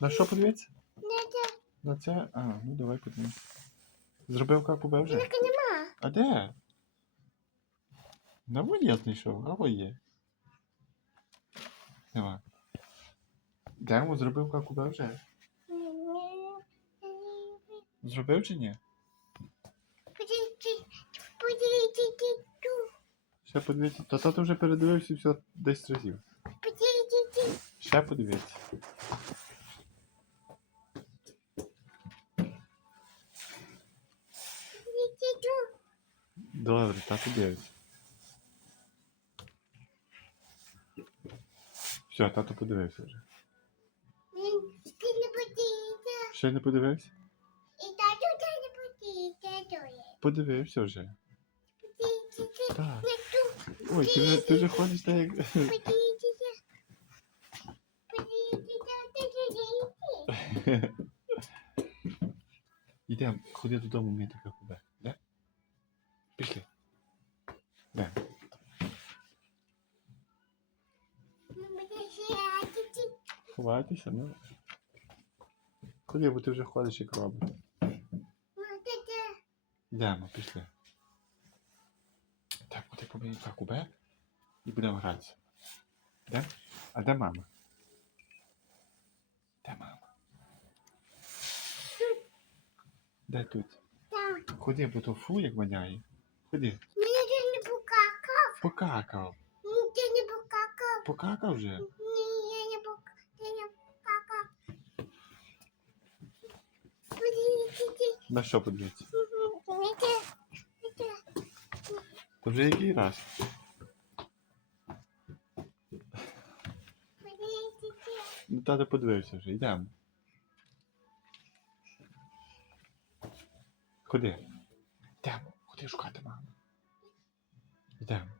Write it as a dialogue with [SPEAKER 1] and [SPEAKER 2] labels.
[SPEAKER 1] На що подивитися? На це? А, ну давай подивимось. Зробив какубе вже?
[SPEAKER 2] Так нема.
[SPEAKER 1] А де? На я знайшов, а во є. Нема. Демо зробив какубе вже? Зробив чи ні? Ще подивіться. Та тато вже передивився все 10 разів. Ще. Подивіться Добре, тато дивиться. Все, тато подивився вже.
[SPEAKER 2] Він не подивіться.
[SPEAKER 1] Ще не подивився?
[SPEAKER 2] І тату це не подивіться. Доє.
[SPEAKER 1] Подивився вже.
[SPEAKER 2] Подивіться.
[SPEAKER 1] Так.
[SPEAKER 2] Не тут.
[SPEAKER 1] Ой, ти вже, ти вже ходиш так як.
[SPEAKER 2] Подивіться. Подивіться. Подивіться.
[SPEAKER 1] Йдемо, ходи додому мити какубе. Пішли. Да. Ховайтеся, ну. Ходи, бо ти вже ходиш як робиш. Йдемо, пішли. Так, от я помію какубе і будемо гратися. Де? А де мама? Де мама? Де тут?
[SPEAKER 2] Так.
[SPEAKER 1] Ходи, бо то фу, як воняє. Ходи.
[SPEAKER 2] Мені це не покакав.
[SPEAKER 1] Покакав.
[SPEAKER 2] Мені це не покакав.
[SPEAKER 1] Покакав вже.
[SPEAKER 2] Ні, я не покакав. Я не покакав. Подивіться.
[SPEAKER 1] На що
[SPEAKER 2] це.
[SPEAKER 1] То вже який раз? Ну, тато подивився вже, йдемо. Ходи. Йдемо, ходи шукати маму. Йдемо.